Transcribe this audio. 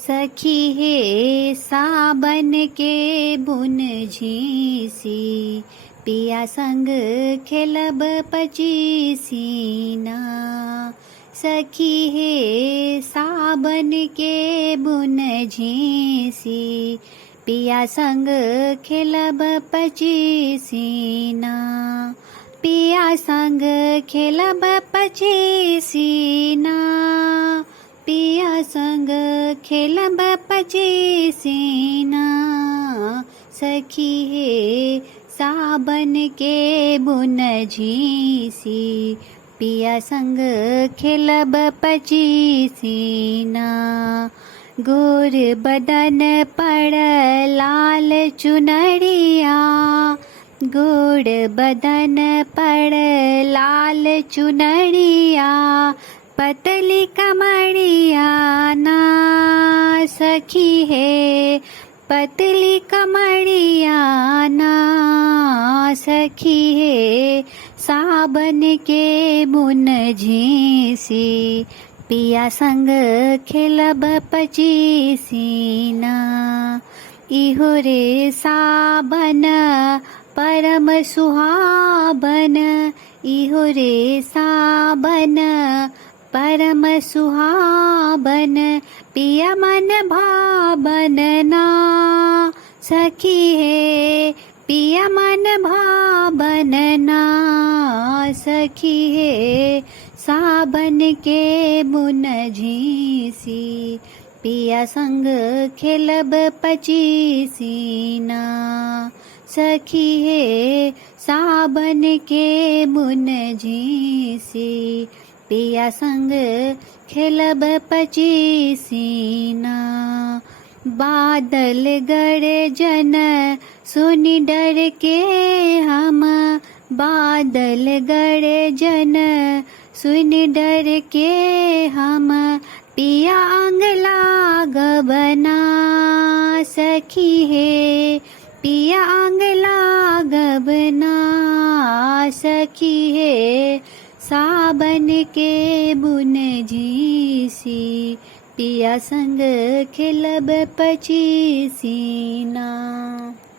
सखी हे साबन के बुन झीसी, पिया संग खेलब पचीसीना। सखी हे साबन के बुन झीसी, पिया संग खेलब पचीसीना। पिया संग खेलब पचीसीना, पिया संग खेलब पचीसीना। सखी हे साबन के बुन झीसी, पिया संग खेलब पचीसीना। गोर बदन पर लाल चुनरिया, गोर बदन पर लाल चुनरिया, पतली कमरिया ना। सखी है पतली कमरिया ना। सखी है साबन के बुन झीसी, पिया संग खेलब पचीसीना। इहो रे साबन परम सुहाबन, इहो रे साबन परम सुहाबन, पिया मन भावन ना। सखी है पिया मन भावन ना। सखी है साबन के बुन झीसी, पिया संग खेलब पचीसीना। सखी है साबन के बुन झीसी, पिया संग खेलब पचीसीना। बादल गरजन सुनि डर के हम, बादल गरजन सुनि डर के हम, पिया अंग लागबना। सखी है पिया अंग लागबना। सखी है साबन के बुन झीसी, पिया संग खेलब पचीसीना।